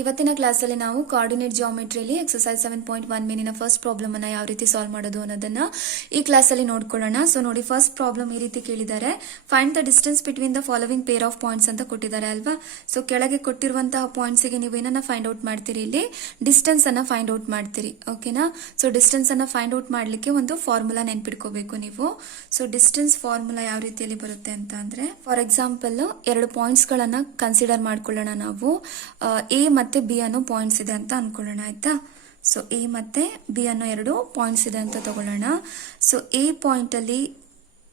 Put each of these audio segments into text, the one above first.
ಇವತ್ತಿನ ಕ್ಲಾಸಲ್ಲಿ ನಾವು ಕೋಆರ್ಡಿನೇಟ್ ಜಿಯೋಮೆಟ್ರಿಯಲ್ಲಿ ಎಕ್ಸರ್ಸೈಸ್ 7.1 ಮೇಲಿನ ಫಸ್ಟ್ ಪ್ರಾಬ್ಲಮ್ ಅನ್ನ ಯಾವ ರೀತಿ ಸಾಲ್ವ್ ಮಾಡೋದು ಅನ್ನೋದನ್ನ ಈ ಕ್ಲಾಸಲ್ಲಿ ನೋಡ್ಕೊಳ್ಳೋಣ. ಸೊ ನೋಡಿ, ಫಸ್ಟ್ ಪ್ರಾಬ್ಲಮ್ ಈ ರೀತಿ ಕೇಳಿದ್ದಾರೆ. Find the distance between the following pair of points ಅಂತ ಕೊಟ್ಟಿದ್ದಾರೆ ಅಲ್ವಾ. ಸೊ ಕೆಳಗೆ ಕೊಟ್ಟಿರುವಂತಹ ಪಾಯಿಂಟ್ಸ್ ಗೆ ನೀವು ಏನನ್ನ ಫೈಂಡ್ ಔಟ್ ಮಾಡ್ತೀರಿ, ಇಲ್ಲಿ ಡಿಸ್ಟೆನ್ಸ್ ಅನ್ನ ಫೈಂಡ್ ಔಟ್ ಮಾಡ್ತೀರಿ. ಓಕೆನಾ. ಸೊ ಡಿಸ್ಟೆನ್ಸ್ ಅನ್ನ ಫೈಂಡ್ ಔಟ್ ಮಾಡ್ಲಿಕ್ಕೆ ಒಂದು ಫಾರ್ಮುಲಾ ನೆನ್ಪಿಟ್ಕೋಬೇಕು ನೀವು. ಸೊ ಡಿಸ್ಟೆನ್ಸ್ ಫಾರ್ಮುಲಾ ಯಾವ ರೀತಿಯಲ್ಲಿ ಬರುತ್ತೆ ಅಂತ ಅಂದ್ರೆ, ಫಾರ್ ಎಕ್ಸಾಂಪಲ್ ಎರಡು ಪಾಯಿಂಟ್ಸ್ ಗಳನ್ನ ಕನ್ಸಿಡರ್ ಮಾಡ್ಕೊಳ್ಳೋಣ ನಾವು. ಎ ಮತ್ತೆ ಬಿ ಅನ್ನೋ ಪಾಯಿಂಟ್ಸ್ ಇದೆ ಅಂತ ಅನ್ಕೊಳ್ಳೋಣ, ಆಯ್ತಾ. ಸೊ ಎ ಮತ್ತೆ ಬಿ ಅನ್ನೋ ಎರಡು ಪಾಯಿಂಟ್ಸ್ ಇದೆ ಅಂತ ತಗೊಳ್ಳೋಣ. ಸೊ ಎ ಪಾಯಿಂಟ್ ಅಲ್ಲಿ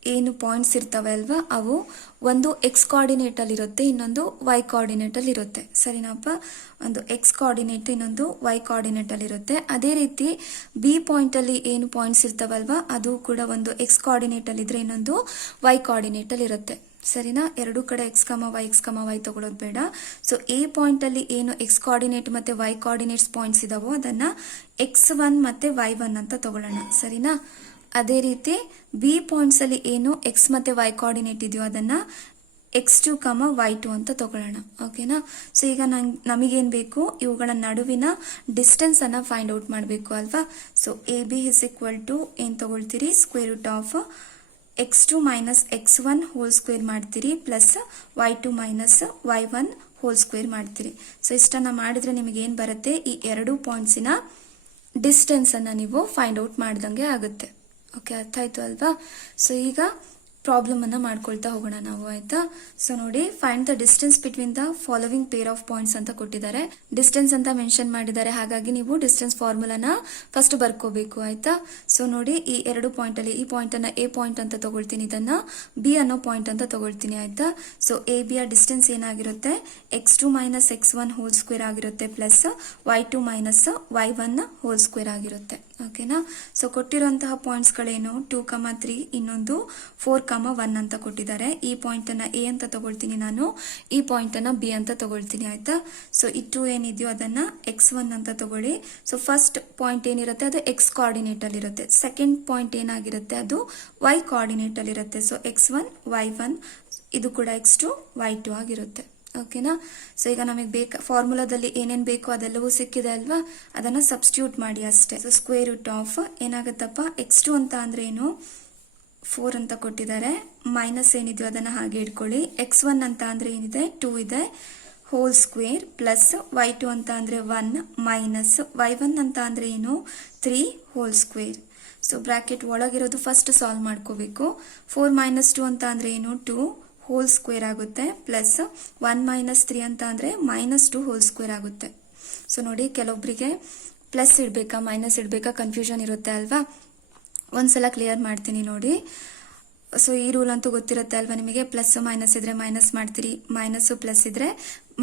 ಏನು ಪಾಯಿಂಟ್ಸ್ ಇರ್ತವೆ ಅಲ್ವಾ, ಅವು ಒಂದು ಎಕ್ಸ್ ಕೋಆರ್ಡಿನೇಟ್ ಅಲ್ಲಿ ಇರುತ್ತೆ, ಇನ್ನೊಂದು ವೈ ಕೋಆರ್ಡಿನೇಟ್ ಅಲ್ಲಿ ಇರುತ್ತೆ. ಸರಿನಪ್ಪ. ಒಂದು ಎಕ್ಸ್ ಕೋಆರ್ಡಿನೇಟ್, ಇನ್ನೊಂದು ವೈ ಕೋಆರ್ಡಿನೇಟ್ ಅಲ್ಲಿ ಇರುತ್ತೆ. ಅದೇ ರೀತಿ ಬಿ ಪಾಯಿಂಟ್ ಅಲ್ಲಿ ಏನು ಪಾಯಿಂಟ್ಸ್ ಇರ್ತವಲ್ವಾ, ಅದು ಕೂಡ ಒಂದು ಎಕ್ಸ್ ಕೋಆರ್ಡಿನೇಟ್ ಅಲ್ಲಿ ಇದ್ರೆ ಇನ್ನೊಂದು ವೈ ಕೋಆರ್ಡಿನೇಟ್ ಅಲ್ಲಿ ಇರುತ್ತೆ. ಸರಿನಾ. ಎರಡು ಕಡೆ ಎಕ್ಸ್ ಕಮ ವೈ ತಗೊಳ್ಳೋದು ಬೇಡ. ಸೊ ಎ ಪಾಯಿಂಟ್ ಅಲ್ಲಿ ಏನು ಎಕ್ಸ್ ಕೋಆರ್ಡಿನೇಟ್ ಮತ್ತೆ ವೈ ಕೋಆರ್ಡಿನೇಟ್ಸ್ ಪಾಯಿಂಟ್ಸ್ ಇದಾವೋ ಅದನ್ನ x1 ಮತ್ತೆ y1 ಅಂತ ತಗೊಳ್ಳೋಣ. ಸರಿನಾ. ಅದೇ ರೀತಿ ಬಿ ಪಾಯಿಂಟ್ಸ್ ಅಲ್ಲಿ ಏನು ಎಕ್ಸ್ ಮತ್ತೆ ವೈ ಕೋಆರ್ಡಿನೇಟ್ ಇದೆಯೋ ಅದನ್ನ x2, y2 ಅಂತ ತಗೊಳ್ಳೋಣ. ಓಕೆನಾ. ಸೊ ಈಗ ನಮಗೇನ್ ಬೇಕು, ಇವುಗಳ ನಡುವಿನ ಡಿಸ್ಟೆನ್ಸ್ ಅನ್ನ ಫೈಂಡ್ ಔಟ್ ಮಾಡಬೇಕು ಅಲ್ವಾ. So A B is equal to ಏನ್ ತಗೊಳ್ತೀರಿ, square root of x2 minus x1 whole square ಮಾಡ್ತೀರಿ, plus y2 minus y1 whole square ಮಾಡ್ತೀರಿ. ಸೊ ಇಷ್ಟನ್ನ ಮಾಡಿದ್ರೆ ನಿಮಗೆ ಏನ್ ಬರುತ್ತೆ, ಈ ಎರಡು ಪಾಯಿಂಟ್ಸಿನ ಡಿಸ್ಟೆನ್ಸ್ ಅನ್ನ ನೀವು ಫೈಂಡ್ ಔಟ್ ಮಾಡ್ದಂಗೆ ಆಗುತ್ತೆ. ಓಕೆ, ಅರ್ಥ ಆಯ್ತು ಅಲ್ವಾ. ಸೊ ಈಗ ಪ್ರಾಬ್ಲಮ್ ಅನ್ನ ಮಾಡ್ಕೊಳ್ತಾ ಹೋಗೋಣ ನಾವು, ಆಯ್ತಾ. ಸೊ ನೋಡಿ, find the distance between the following pair of points ಅಂತ ಕೊಟ್ಟಿದ್ದಾರೆ. ಡಿಸ್ಟೆನ್ಸ್ ಅಂತ ಮೆನ್ಷನ್ ಮಾಡಿದ್ದಾರೆ, ಹಾಗಾಗಿ ನೀವು ಡಿಸ್ಟೆನ್ಸ್ ಫಾರ್ಮುಲಾನ ಫಸ್ಟ್ ಬರ್ಕೋಬೇಕು, ಆಯ್ತಾ. ಸೊ ನೋಡಿ, ಈ ಎರಡು ಪಾಯಿಂಟ್ ಅಲ್ಲಿ ಈ ಪಾಯಿಂಟ್ ಅನ್ನ ಎ ಪಾಯಿಂಟ್ ಅಂತ ತಗೊಳ್ತೀನಿ, ಇದನ್ನ ಬಿ ಅನ್ನೋ ಪಾಯಿಂಟ್ ಅಂತ ತಗೊಳ್ತೀನಿ, ಆಯ್ತಾ. ಸೊ ಎ ಬಿ ಯ ಡಿಸ್ಟೆನ್ಸ್ ಏನಾಗಿರುತ್ತೆ, x2 minus x1 whole square ಆಗಿರುತ್ತೆ, plus y2 minus y1 whole square ಆಗಿರುತ್ತೆ. ಓಕೆನಾ. ಸೊ ಕೊಟ್ಟಿರುವಂತಹ ಪಾಯಿಂಟ್ಸ್ ಗಳೇನು, 2, 3, ಇನ್ನೊಂದು 4, 1 ಅಂತ ಕೊಟ್ಟಿದ್ದಾರೆ. ಈ ಪಾಯಿಂಟ್ ಅನ್ನ ಎ ಅಂತ ತಗೊಳ್ತೀನಿ ನಾನು, ಈ ಪಾಯಿಂಟ್ ಅನ್ನ ಬಿ ಅಂತ ತಗೊಳ್ತೀನಿ, ಆಯ್ತಾ. ಸೊ ಈ 2 ಏನಿದೆಯೋ ಅದನ್ನ x1 ಅಂತ ತಗೊಳ್ಳಿ. ಸೊ ಫಸ್ಟ್ ಪಾಯಿಂಟ್ ಏನಿರುತ್ತೆ ಅದು ಎಕ್ಸ್ ಕೋಆರ್ಡಿನೇಟ್ ಅಲ್ಲಿ ಇರುತ್ತೆ. ಸೆಕೆಂಡ್ ಪಾಯಿಂಟ್ ಏನಾಗಿರುತ್ತೆ, ಅದು ವೈ ಕೋಆರ್ಡಿನೇಟ್ ಅಲ್ಲಿ ಇರುತ್ತೆ. ಸೊ x1, y1, ಇದು ಕೂಡ x2, y2 ಆಗಿರುತ್ತೆ. ಓಕೆನಾ. ಸೊ ಈಗ ನಮಗೆ ಫಾರ್ಮುಲಾದಲ್ಲಿ ಏನೇನ್ ಬೇಕೋ ಅದೆಲ್ಲವೂ ಸಿಕ್ಕಿದೆ ಅಲ್ವಾ, ಅದನ್ನ ಸಬ್ಸ್ಟಿಟ್ಯೂಟ್ ಮಾಡಿ ಅಷ್ಟೇ. ಸೊ ಸ್ಕ್ವೇರ್ ರೂಟ್ ಆಫ್ ಏನಾಗುತ್ತಪ್ಪ, x2 ಅಂತ ಅಂದ್ರೆ ಏನು, 4 ಅಂತ ಕೊಟ್ಟಿದ್ದಾರೆ, ಮೈನಸ್ ಏನಿದೆಯೋ ಅದನ್ನ ಹಾಗೆ ಇಟ್ಕೊಳ್ಳಿ. x1 ಅಂತ ಅಂದ್ರೆ ಏನಿದೆ, 2 ಇದೆ, ಹೋಲ್ ಸ್ಕ್ವೇರ್, ಪ್ಲಸ್ y2 ಅಂತ ಅಂದ್ರೆ 1 ಮೈನಸ್ y1 ಅಂತ ಅಂದ್ರೆ ಏನು, 3 ಹೋಲ್ ಸ್ಕ್ವೇರ್. ಸೊ ಬ್ರಾಕೆಟ್ ಒಳಗಿರೋದು ಫಸ್ಟ್ ಸಾಲ್ವ್ ಮಾಡ್ಕೋಬೇಕು. 4 ಮೈನಸ್ 2 ಅಂತ ಅಂದ್ರೆ ಏನು, 2 ಹೋಲ್ ಸ್ಕ್ವೇರ್ ಆಗುತ್ತೆ, ಪ್ಲಸ್ 1 ಮೈನಸ್ 3 ಅಂತ ಅಂದ್ರೆ -2 ಹೋಲ್ ಸ್ಕ್ವೇರ್ ಆಗುತ್ತೆ. ಸೊ ನೋಡಿ, ಕೆಲವೊಬ್ಬರಿಗೆ ಪ್ಲಸ್ ಇಡ್ಬೇಕಾ ಮೈನಸ್ ಇಡ್ಬೇಕಾ ಕನ್ಫ್ಯೂಷನ್ ಇರುತ್ತೆ ಅಲ್ವಾ. ಒಂದ್ಸಲ ಕ್ಲಿಯರ್ ಮಾಡ್ತೀನಿ ನೋಡಿ. ಸೊ ಈ ರೂಲ್ ಅಂತೂ ಗೊತ್ತಿರುತ್ತೆ ಅಲ್ವಾ ನಿಮಗೆ. ಪ್ಲಸ್ ಮೈನಸ್ ಇದ್ರೆ ಮೈನಸ್ ಮಾಡ್ತೀರಿ, ಮೈನಸ್ ಪ್ಲಸ್ ಇದ್ರೆ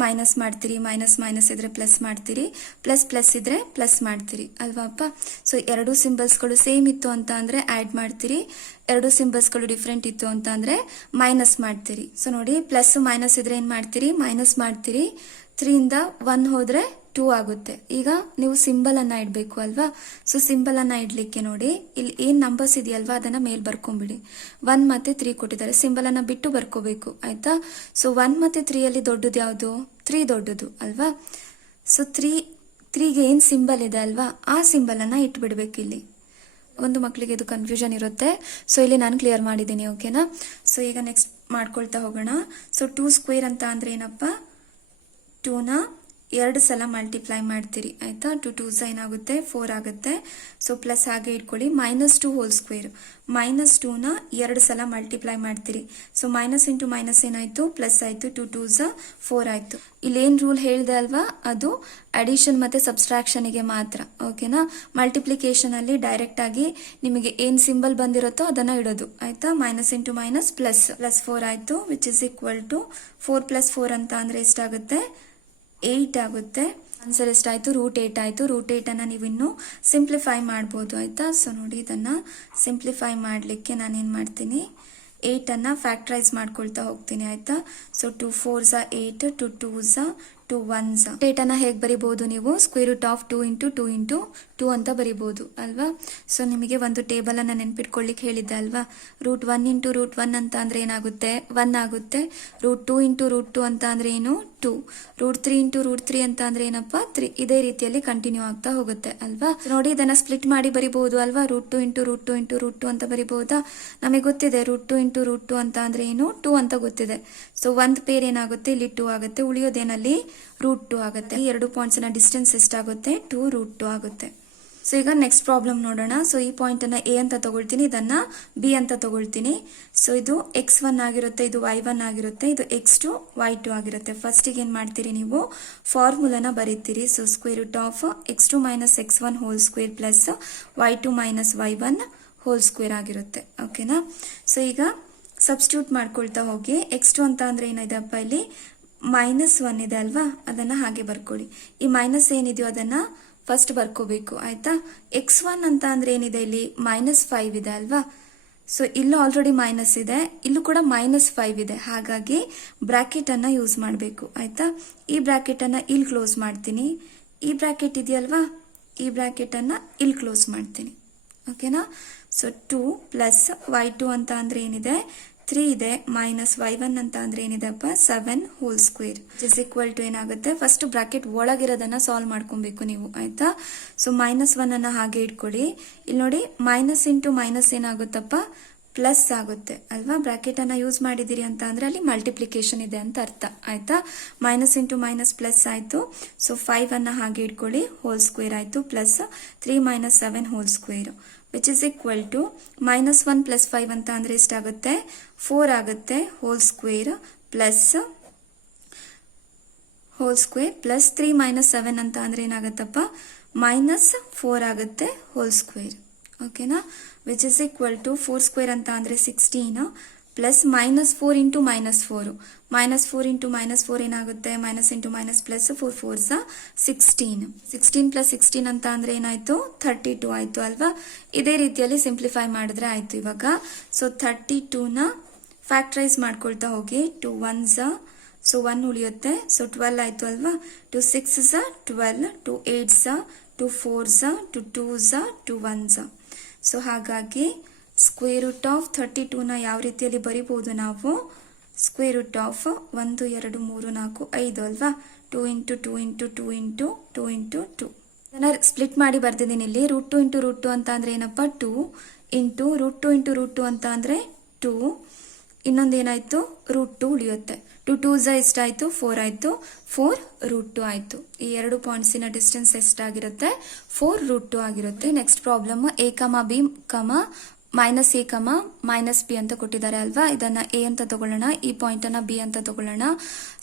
ಮೈನಸ್ ಮಾಡ್ತೀರಿ, ಮೈನಸ್ ಇದ್ರೆ ಪ್ಲಸ್ ಮಾಡ್ತೀರಿ, ಪ್ಲಸ್ ಇದ್ರೆ ಪ್ಲಸ್ ಮಾಡ್ತೀರಿ ಅಲ್ವಾ ಅಪ್ಪ. ಸೊ ಎರಡು ಸಿಂಬಲ್ಸ್ಗಳು ಸೇಮ್ ಇತ್ತು ಅಂತ ಅಂದ್ರೆ ಆಡ್ ಮಾಡ್ತೀರಿ, ಎರಡು ಸಿಂಬಲ್ಸ್ಗಳು ಡಿಫ್ರೆಂಟ್ ಇತ್ತು ಅಂತ ಅಂದ್ರೆ ಮೈನಸ್ ಮಾಡ್ತೀರಿ. ಸೊ ನೋಡಿ, ಪ್ಲಸ್ ಮೈನಸ್ ಇದ್ರೆ ಏನ್ ಮಾಡ್ತೀರಿ, ಮೈನಸ್ ಮಾಡ್ತೀರಿ. 3 ಇಂದ 1 ಹೋದ್ರೆ 2 ಆಗುತ್ತೆ. ಈಗ ನೀವು ಸಿಂಬಲ್ ಅನ್ನ ಇಡ್ಬೇಕು ಅಲ್ವಾ. ಸೊ ಸಿಂಬಲ್ ಅನ್ನ ಇಡ್ಲಿಕ್ಕೆ ನೋಡಿ, ಇಲ್ಲಿ ಏನ್ ನಂಬರ್ಸ್ ಇದೆಯಲ್ವಾ ಅದನ್ನ ಮೇಲ್ ಬರ್ಕೊಂಡ್ಬಿಡಿ. 1 ಮತ್ತೆ 3 ಕೊಟ್ಟಿದ್ದಾರೆ, ಸಿಂಬಲ್ ಅನ್ನ ಬಿಟ್ಟು ಬರ್ಕೋಬೇಕು, ಆಯ್ತಾ. ಸೊ 1 ಮತ್ತೆ 3 ಅಲ್ಲಿ ದೊಡ್ಡದು ಯಾವುದು, 3 ದೊಡ್ಡದು ಅಲ್ವಾ. ಸೊ 3ಗೆ ಏನ್ ಸಿಂಬಲ್ ಇದೆ ಅಲ್ವಾ, ಆ ಸಿಂಬಲ್ ಅನ್ನ ಇಟ್ಬಿಡ್ಬೇಕು ಇಲ್ಲಿ. ಒಂದು ಮಕ್ಕಳಿಗೆ ಇದು ಕನ್ಫ್ಯೂಷನ್ ಇರುತ್ತೆ. ಸೊ ಇಲ್ಲಿ ನಾನು ಕ್ಲಿಯರ್ ಮಾಡಿದ್ದೀನಿ, ಓಕೆನಾ. ಸೊ ಈಗ ನೆಕ್ಸ್ಟ್ ಮಾಡ್ಕೊಳ್ತಾ ಹೋಗೋಣ. ಸೊ 2 ಸ್ಕ್ವೇರ್ ಅಂತ ಅಂದ್ರೆ ಏನಪ್ಪ, 2ನ 2 ಸಲ ಮಲ್ಟಿಪ್ಲೈ ಮಾಡ್ತೀರಿ, ಆಯ್ತಾ. 2 2s ಏನಾಗುತ್ತೆ, 4 ಆಗುತ್ತೆ. ಸೊ ಪ್ಲಸ್ ಹಾಗೆ ಇಟ್ಕೊಳ್ಳಿ. -2 ಹೋಲ್ ಸ್ಕ್ವೇರ್, -2ನ 2 ಸಲ ಮಲ್ಟಿಪ್ಲೈ ಮಾಡ್ತೀರಿ. ಸೊ ಮೈನಸ್ ಇಂಟು ಮೈನಸ್ ಏನಾಯ್ತು, ಪ್ಲಸ್ ಆಯ್ತು. 2 2s 4 ಆಯ್ತು. ಇಲ್ಲೇನ್ ರೂಲ್ ಹೇಳಿದೆ ಅಲ್ವಾ, ಅದು ಅಡಿಷನ್ ಮತ್ತೆ ಸಬ್ಸ್ಟ್ರಾಕ್ಷನ್ ಗೆ ಮಾತ್ರ, ಓಕೆನಾ. ಮಲ್ಟಿಪ್ಲಿಕೇಶನ್ ಅಲ್ಲಿ ಡೈರೆಕ್ಟ್ ಆಗಿ ನಿಮಗೆ ಏನ್ ಸಿಂಬಲ್ ಬಂದಿರುತ್ತೋ ಅದನ್ನ ಇಡೋದು, ಆಯ್ತಾ. ಮೈನಸ್ ಇಂಟು ಮೈನಸ್ ಪ್ಲಸ್ 4 ಆಯ್ತು, ವಿಚ್ ಇಸ್ ಈಕ್ವಲ್ ಟು 4 + 4 ಅಂತ ಅಂದ್ರೆ ಎಷ್ಟಾಗುತ್ತೆ, 8 ಆಗುತ್ತೆ. ಆನ್ಸರ್ ಎಷ್ಟಾಯ್ತು, √8 ಆಯ್ತು. √8 ಅನ್ನ ನೀವು ಇನ್ನು ಸಿಂಪ್ಲಿಫೈ ಮಾಡ್ಬೋದು, ಆಯ್ತಾ. ಸೊ ನೋಡಿ, ಇದನ್ನ ಸಿಂಪ್ಲಿಫೈ ಮಾಡ್ಲಿಕ್ಕೆ ನಾನೇನ್ ಮಾಡ್ತೀನಿ, 8 ಅನ್ನ ಫ್ಯಾಕ್ಟರೈಸ್ ಮಾಡ್ಕೊಳ್ತಾ ಹೋಗ್ತೀನಿ, ಆಯ್ತಾ. So 2 4s 8, 2 2s 2 ones. ಡೇಟಾನ ಹೇಗೆ ಬರಿಬಹುದು ನೀವು square root of 2 into 2 into 2 ಅಂತ ಬರಿಬಹುದು ಅಲ್ವಾ. ಸೊ ನಿಮಗೆ ಒಂದು ಟೇಬಲ್ ಅನ್ನ ನೆನ್ಪಿಟ್ಕೊಳ್ಳಿಕ್ಕೆ ಹೇಳಿದ್ದೆ ಅಲ್ವಾ. ರೂಟ್ 1 ಇಂಟು ರೂಟ್ 1 ಅಂತ ಅಂದ್ರೆ ಏನಾಗುತ್ತೆ 1 ಆಗುತ್ತೆ. ರೂಟ್ 2 ಇಂಟು ರೂಟ್ 2 ಅಂತ ಅಂದ್ರೆ ಏನು 2. ರೂಟ್ 3 ಇಂಟು ರೂಟ್ 3 ಅಂತ ಅಂದ್ರೆ ಏನಪ್ಪಾ 3. ಇದೇ ರೀತಿಯಲ್ಲಿ ಕಂಟಿನ್ಯೂ ಆಗ್ತಾ ಹೋಗುತ್ತೆ ಅಲ್ವಾ. ನೋಡಿ ಇದನ್ನ ಸ್ಪ್ಲಿಟ್ ಮಾಡಿ ಬರಿಬಹುದು ಅಲ್ವಾ. Root 2 into root 2 into root 2 ಅಂತ ಬರಿಬಹುದಾ. ನಮಗೆ ಗೊತ್ತಿದೆ ರೂಟ್ 2 ಇಂಟು ರೂಟ್ 2 ಅಂತ ಅಂದ್ರೆ ಏನು 2 ಅಂತ ಗೊತ್ತಿದೆ. ಸೊ ಒಂದ್ ಪೇರ್ ಏನಾಗುತ್ತೆ ಇಲ್ಲಿ 2 ಆಗುತ್ತೆ. ಉಳಿಯೋದೇನಲ್ಲಿ ರೂಟ್ 2 ಆಗುತ್ತೆ. ಈ ಎರಡು ಪಾಯಿಂಟ್ಸ್ ನ ಡಿಸ್ಟೆನ್ಸ್ ಎಷ್ಟಾಗುತ್ತೆ 2 ರೂಟ್ 2 ಆಗುತ್ತೆ. ಸೊ ಈಗ ನೆಕ್ಸ್ಟ್ ಪ್ರಾಬ್ಲಮ್ ನೋಡೋಣ. ಸೊ ಈ ಪಾಯಿಂಟ್ ಅನ್ನ ಎ ಅಂತ ತಗೊಳ್ತೀನಿ, ಇದನ್ನ ಬಿ ಅಂತ ತಗೊಳ್ತೀನಿ. ಸೊ ಇದು x1 ಆಗಿರುತ್ತೆ, ಇದು y1 ಆಗಿರುತ್ತೆ, ಇದು x2 y2 ಆಗಿರುತ್ತೆ. ಫಸ್ಟ್ ಏನ್ ಮಾಡ್ತೀರಿ ನೀವು ಫಾರ್ಮುಲಾನ ಬರೀತೀರಿ. So square root of x2 minus x1 whole square plus y2 minus y1 whole square ಆಗಿರುತ್ತೆ. ಓಕೆನಾ. ಸೊ ಈಗ ಸಬ್ಸ್ಟಿಟ್ಯೂಟ್ ಮಾಡ್ಕೊಳ್ತಾ ಹೋಗಿ. x2 ಅಂತ ಅಂದ್ರೆ ಏನಿದೆಪ್ಪ ಇಲ್ಲಿ -1 ಇದೆ ಅಲ್ವಾ, ಅದನ್ನ ಹಾಗೆ ಬರ್ಕೊಳ್ಳಿ. ಈ ಮೈನಸ್ ಏನಿದೆಯೋ ಅದನ್ನ ಫಸ್ಟ್ ಬರ್ಕೋಬೇಕು ಆಯ್ತಾ. x1 ಅಂತ ಅಂದ್ರೆ ಏನಿದೆ ಇಲ್ಲಿ -5 ಇದೆ ಅಲ್ವಾ. ಸೊ ಇಲ್ಲೂ ಆಲ್ರೆಡಿ ಮೈನಸ್ ಇದೆ, ಇಲ್ಲೂ ಕೂಡ -5 ಇದೆ. ಹಾಗಾಗಿ ಬ್ರಾಕೆಟ್ ಅನ್ನ ಯೂಸ್ ಮಾಡಬೇಕು ಆಯ್ತಾ. ಈ ಬ್ರಾಕೆಟ್ ಅನ್ನ ಇಲ್ಲಿ ಕ್ಲೋಸ್ ಮಾಡ್ತೀನಿ. ಈ ಬ್ರಾಕೆಟ್ ಇದೆಯಲ್ವಾ, ಈ ಬ್ರಾಕೆಟ್ ಅನ್ನ ಇಲ್ಲಿ ಕ್ಲೋಸ್ ಮಾಡ್ತೀನಿ. ಓಕೆನಾ. ಸೊ 2 ಪ್ಲಸ್ y2 ಅಂತ ಅಂದ್ರೆ ಏನಿದೆ 3 ಇದೆ, ಮೈನಸ್ y1 ಅಂತ ಅಂದ್ರೆ ಏನಿದೆಪ್ಪ 7 whole square is equal to ಏನಾಗುತ್ತೆ. ಫಸ್ಟ್ ಬ್ರಾಕೆಟ್ ಒಳಗಿರೋದನ್ನ ಸಾಲ್ವ್ ಮಾಡ್ಕೊಬೇಕು ನೀವು ಆಯ್ತಾ. ಸೊ -1 ಅನ್ನ ಹಾಗೆ ಇಟ್ಕೊಳ್ಳಿ. ಇಲ್ಲಿ ನೋಡಿ ಮೈನಸ್ ಇಂಟು ಮೈನಸ್ ಏನಾಗುತ್ತಪ್ಪ ಪ್ಲಸ್ ಆಗುತ್ತೆ ಅಲ್ವಾ. ಬ್ರಾಕೆಟ್ ಅನ್ನ ಯೂಸ್ ಮಾಡಿದಿರಿ ಅಂತ ಅಂದ್ರೆ ಅಲ್ಲಿ ಮಲ್ಟಿಪ್ಲಿಕೇಶನ್ ಇದೆ ಅಂತ ಅರ್ಥ ಆಯ್ತಾ. ಮೈನಸ್ ಇಂಟು ಮೈನಸ್ ಪ್ಲಸ್ ಆಯ್ತು. ಸೊ 5 ಅನ್ನ ಹಾಗೆ ಇಟ್ಕೊಳ್ಳಿ, ಹೋಲ್ ಸ್ಕ್ವೇರ್ ಆಯ್ತು, plus 3 minus 7 whole square which is equal to -1 plus 5 ಅಂತ ಅಂದ್ರೆ ಎಷ್ಟಾಗುತ್ತೆ 4 ಆಗುತ್ತೆ, ಹೋಲ್ ಸ್ಕ್ವೇರ್ ಪ್ಲಸ್ 3 ಮೈನಸ್ 7 ಅಂತ ಅಂದ್ರೆ ಏನಾಗತ್ತಪ್ಪ -4 ಆಗುತ್ತೆ ಹೋಲ್ ಸ್ಕ್ವೇರ್. ಓಕೆನಾ. Which is equal to 4 square ಅಂತ ಅಂದ್ರೆ 16 ಪ್ಲಸ್ -4 ಇಂಟು -4 -4 ಇಂಟು -4 ಏನಾಗುತ್ತೆ minus into minus plus 4 4 16 plus 16 ಅಂತ ಅಂದ್ರೆ ಏನಾಯ್ತು 32 ಆಯ್ತು ಅಲ್ವಾ. ಇದೇ ರೀತಿಯಲ್ಲಿ ಸಿಂಪ್ಲಿಫೈ ಮಾಡಿದ್ರೆ ಆಯ್ತು ಇವಾಗ. ಸೊ 32 ನ ಫ್ಯಾಕ್ಟರೈಸ್ ಮಾಡ್ಕೊಳ್ತಾ ಹೋಗಿ. 2 1s ಸೊ 1 ಉಳಿಯುತ್ತೆ. ಸೊ 12 ಆಯ್ತು ಅಲ್ವಾ. 2 6s 12, 2 8s 2 4s 2 2s 2 1s. So ಹಾಗಾಗಿ ಸ್ಕ್ವೇರ್ ರೂಟ್ ಆಫ್ 32 ನ ಯಾವ ರೀತಿಯಲ್ಲಿ ಬರಿಬಹುದು ನಾವು ಸ್ಕ್ವೇರ್ ರೂಟ್ ಆಫ್ 1 2 3 4 5 ಅಲ್ವಾ. 2 ಇಂಟು 2 ಇಂಟು 2 ಇಂಟು 2 ಇಂಟು 2 ಇದನ್ನ ಸ್ಪ್ಲಿಟ್ ಮಾಡಿ ಬರ್ತಿದ್ದೀನಿ ಇಲ್ಲಿ. ರೂಟ್ 2 ಇಂಟು ರೂಟ್ 2 ಅಂತ ಅಂದ್ರೆ ಏನಪ್ಪ 2 ಇಂಟು ರೂಟ್ 2 ಇಂಟು ರೂಟ್ 2 ಅಂತ ಅಂದ್ರೆ 2. ಇನ್ನೊಂದೇನಾಯ್ತು ರೂಟ್ 2 ಉಳಿಯುತ್ತೆ. 2 2s ಎಷ್ಟಾಯ್ತು 4 ಆಯ್ತು, 4 ರೂಟ್ 2 ಆಯ್ತು. ಈ ಎರಡು ಪಾಯಿಂಟ್ಸಿನ ಡಿಸ್ಟೆನ್ಸ್ ಎಷ್ಟಾಗಿರುತ್ತೆ 4 ರೂಟ್ 2 ಆಗಿರುತ್ತೆ. Next problem a, b, minus a, minus b ಅಂತ ಕೊಟ್ಟಿದ್ದಾರೆ ಅಲ್ವಾ. ಇದನ್ನ a ಅಂತ ತಗೊಳ್ಳೋಣ, ಈ ಪಾಯಿಂಟ್ ಅನ್ನ b ಅಂತ ತಗೊಳ್ಳೋಣ.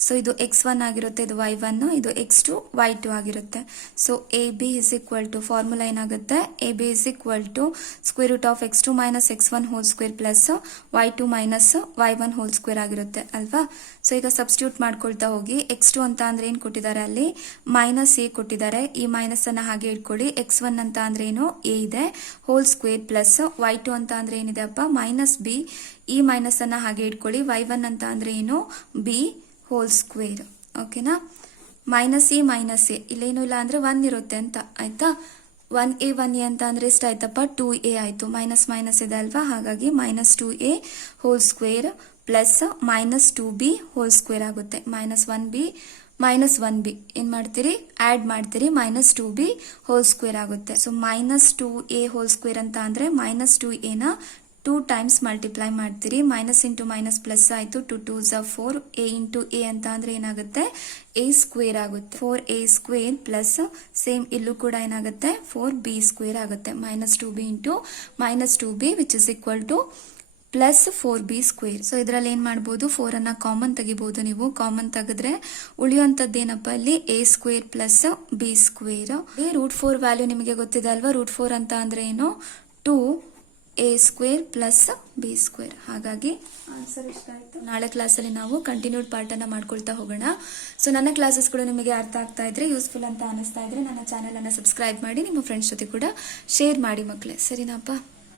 ಸೊ ಇದು x1 ಆಗಿರುತ್ತೆ, ಇದು y1, ಇದು x2 y2 ಆಗಿರುತ್ತೆ. So A B is equal to formula ಏನಾಗುತ್ತೆ A B is equal to square root of x2 minus x1 whole square plus y2 minus y1 whole square ಆಗಿರುತ್ತೆ ಅಲ್ವಾ. So ಈಗ substitute ಮಾಡ್ಕೊಳ್ತಾ ಹೋಗಿ. x2 ಅಂತ ಅಂದ್ರೆ ಏನ್ ಕೊಟ್ಟಿದ್ದಾರೆ ಅಲ್ಲಿ ಮೈನಸ್ a ಕೊಟ್ಟಿದ್ದಾರೆ, ಈ ಮೈನಸ್ ಅನ್ನ ಹಾಗೆ ಇಟ್ಕೊಳ್ಳಿ. x1 ಅಂತ ಅಂದ್ರೆ ಏನು a ಇದೆ, ಹೋಲ್ ಸ್ಕ್ವೇರ್ ಪ್ಲಸ್ y2 ಅಂತ ಅಂದ್ರೆ ಏನಿದೆ ಅಪ್ಪ ಮೈನಸ್ ಬಿ, ಈ ಮೈನಸ್ ಅನ್ನ ಹಾಗೆ ಇಟ್ಕೊಳ್ಳಿ. y1 ಅಂತ ಅಂದ್ರೆ ಏನು ಬಿ ಹೋಲ್ ಸ್ಕ್ವೇರ್. ಓಕೆನಾ. ಮೈನಸ್ ಎ ಇಲ್ಲೇನು ಇಲ್ಲ ಅಂದ್ರೆ 1 ಇರುತ್ತೆ ಅಂತ ಆಯ್ತಾ. 1a ಅಂತ ಅಂದ್ರೆ ಎಷ್ಟಾಯ್ತಪ್ಪ 2a ಆಯ್ತು. ಮೈನಸ್ ಮೈನಸ್ ಇದೆ ಅಲ್ವಾ, ಹಾಗಾಗಿ -2a hole square plus -2b hole square ಆಗುತ್ತೆ. -1b ಏನ್ ಮಾಡ್ತೀರಿ ಆಡ್ ಮಾಡ್ತೀರಿ, -2b ಹೋಲ್ ಸ್ಕ್ವೇರ್ ಆಗುತ್ತೆ. ಸೊ -2a ಹೋಲ್ ಸ್ಕ್ವೇರ್ ಅಂತ ಅಂದ್ರೆ -2a ನ 2 ಟೈಮ್ಸ್ ಮಲ್ಟಿಪ್ಲೈ ಮಾಡ್ತೀರಿ. ಮೈನಸ್ ಇಂಟು ಮೈನಸ್ ಪ್ಲಸ್ ಆಯ್ತು. 2 2s 4, a ಇಂಟು a ಅಂತ ಅಂದ್ರೆ ಏನಾಗುತ್ತೆ a ಸ್ಕ್ವೇರ್ ಆಗುತ್ತೆ. 4a ಸ್ಕ್ವೇರ್ ಪ್ಲಸ್ ಸೇಮ್ ಇಲ್ಲೂ ಕೂಡ ಏನಾಗುತ್ತೆ 4b ಸ್ಕ್ವೇರ್ ಆಗುತ್ತೆ. -2b into -2b which is equal to plus 4b square. So ಇದರಲ್ಲಿ ಏನ್ ಮಾಡಬಹುದು 4 ಅನ್ನ ಕಾಮನ್ ತೆಗಿಬಹುದು ನೀವು. ಕಾಮನ್ ತೆಗೆದ್ರೆ ಉಳಿಯುವಂತದ್ದು ಏನಪ್ಪಾ ಇಲ್ಲಿ a square plus b square. Root 4 value ನಿಮಗೆ ಗೊತ್ತಿದೆ ಅಲ್ವಾ. ರೂಟ್ 4 ಅಂತ ಅಂದ್ರೆ ಏನು 2a square plus b square. ಹಾಗಾಗಿ ಆನ್ಸರ್ ಇಷ್ಟ ಆಯ್ತು. ನಾಳೆ ಕ್ಲಾಸಲ್ಲಿ ನಾವು ಕಂಟಿನ್ಯೂಡ್ ಪಾರ್ಟ್ ಅನ್ನ ಮಾಡ್ಕೊಳ್ತಾ ಹೋಗೋಣ. ಸೊ ನನ್ನ ಕ್ಲಾಸಸ್ಗಳು ನಿಮಗೆ ಅರ್ಥ ಆಗ್ತಾ ಇದ್ರೆ ಯೂಸ್ಫುಲ್ ಅಂತ ಅನಿಸ್ತಾ ಇದ್ರೆ ನನ್ನ ಚಾನೆಲ್ ಅನ್ನ ಸಬ್ಸ್ಕ್ರೈಬ್ ಮಾಡಿ, ನಿಮ್ಮ ಫ್ರೆಂಡ್ಸ್ ಜೊತೆ ಕೂಡ ಶೇರ್ ಮಾಡಿ ಮಕ್ಕಳೇ, ಸರಿನಾಪ್ಪ.